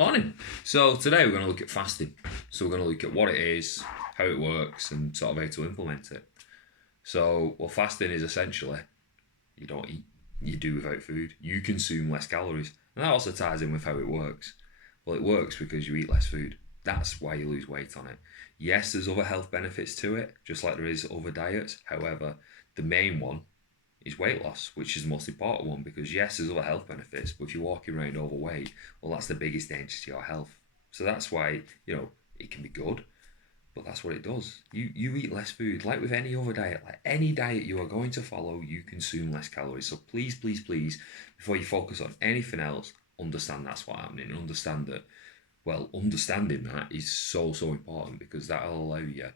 Morning. So today we're going to look at fasting. So we're going to look at what it is, how it works, and sort of how to implement it. So, fasting is essentially you don't eat, you do without food, you consume less calories. And that also ties in with how it works. Well, it works because you eat less food. That's why you lose weight on it. Yes, there's other health benefits to it, just like there is other diets. However, the main one is weight loss, which is the most important one, because yes, there's other health benefits, but if you're walking around overweight, well, that's the biggest danger to your health. So that's why, it can be good, but that's what it does. You eat less food, like with any other diet, like any diet you are going to follow, you consume less calories. So please, please, please, before you focus on anything else, understand that's what's happening, and understand that, understanding that is so, so important, because that'll allow you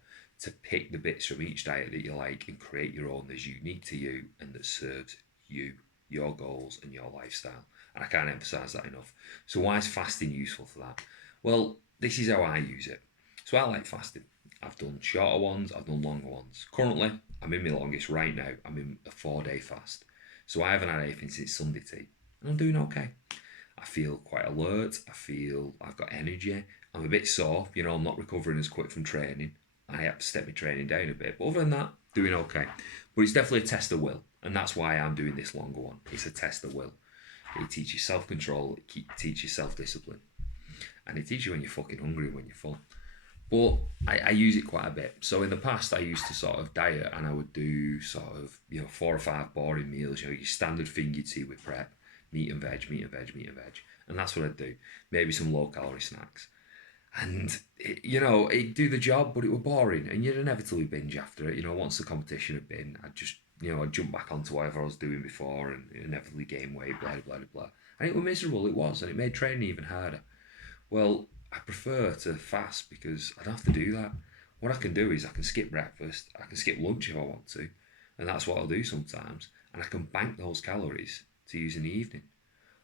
to pick the bits from each diet that you like and create your own that's unique to you and that serves you, your goals, and your lifestyle. And I can't emphasize that enough. So why is fasting useful for that? Well, this is how I use it. So I like fasting. I've done shorter ones, I've done longer ones. Currently, I'm in my longest right now. I'm in a 4-day fast. So I haven't had anything since Sunday tea. And I'm doing okay. I feel quite alert. I feel I've got energy. I'm a bit sore. I'm not recovering as quick from training. I have to step my training down a bit. But other than that, doing okay. But it's definitely a test of will. And that's why I'm doing this longer one. It's a test of will. It teaches self-control. It teaches self-discipline. And it teaches you when you're fucking hungry and when you're full. But I use it quite a bit. So in the past, I used to sort of diet and I would do sort of, 4 or 5 boring meals. Your standard thing you'd see with prep. Meat and veg, meat and veg, meat and veg. And that's what I'd do. Maybe some low-calorie snacks. And, it'd do the job, but it were boring. And you'd inevitably binge after it. Once the competition had been, I'd just, I'd jump back onto whatever I was doing before and inevitably gain weight, blah, blah, blah, blah. And it was miserable, it was. And it made training even harder. Well, I prefer to fast because I don't have to do that. What I can do is I can skip breakfast, I can skip lunch if I want to. And that's what I'll do sometimes. And I can bank those calories to use in the evening.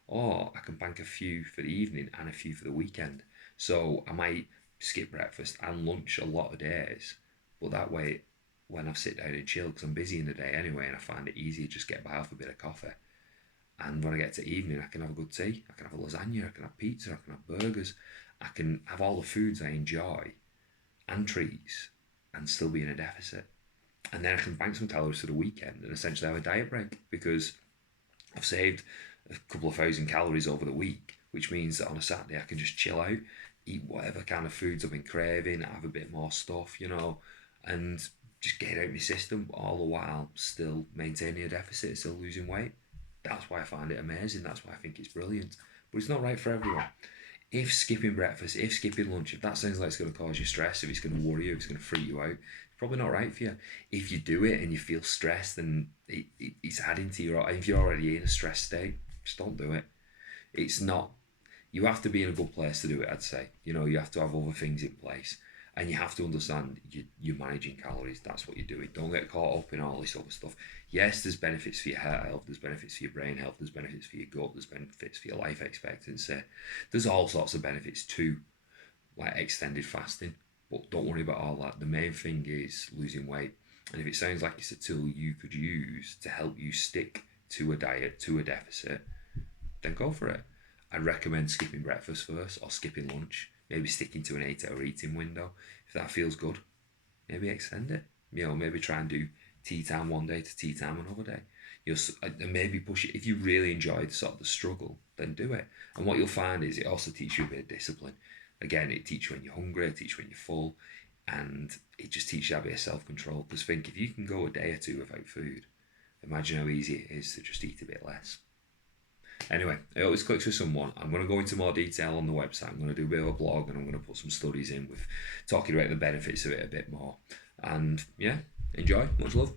Or I can bank a few for the evening and a few for the weekend. So I might skip breakfast and lunch a lot of days, but that way, when I sit down and chill, because I'm busy in the day anyway, and I find it easier to just get by with a bit of coffee. And when I get to evening, I can have a good tea, I can have a lasagna, I can have pizza, I can have burgers, I can have all the foods I enjoy and treats and still be in a deficit. And then I can bank some calories for the weekend and essentially have a diet break, because I've saved a couple of thousand calories over the week, which means that on a Saturday I can just chill out, eat whatever kind of foods I've been craving, have a bit more stuff, and just get it out of my system, all the while still maintaining a deficit, still losing weight. That's why I find it amazing. That's why I think it's brilliant. But it's not right for everyone. If skipping breakfast, if skipping lunch, if that sounds like it's going to cause you stress, if it's going to worry you, if it's going to freak you out, it's probably not right for you. If you do it and you feel stressed, then it's adding to your... If you're already in a stress state, just don't do it. It's not... You have to be in a good place to do it, I'd say. You have to have other things in place. And you have to understand you're managing calories. That's what you're doing. Don't get caught up in all this other stuff. Yes, there's benefits for your heart health. There's benefits for your brain health. There's benefits for your gut. There's benefits for your life expectancy. There's all sorts of benefits too, like extended fasting. But don't worry about all that. The main thing is losing weight. And if it sounds like it's a tool you could use to help you stick to a diet, to a deficit, then go for it. I'd recommend skipping breakfast first or skipping lunch. Maybe sticking to an 8-hour eating window. If that feels good, maybe extend it. Maybe try and do tea time one day to tea time another day. And maybe push it. If you really enjoy the struggle, then do it. And what you'll find is it also teaches you a bit of discipline. Again, it teaches you when you're hungry, it teaches you when you're full, and it just teaches you a bit of self-control. Because think, if you can go a day or two without food, imagine how easy it is to just eat a bit less. Anyway, it always clicks with someone. I'm going to go into more detail on the website. I'm going to do a bit of a blog and I'm going to put some studies in with talking about the benefits of it a bit more. And yeah, enjoy. Much love.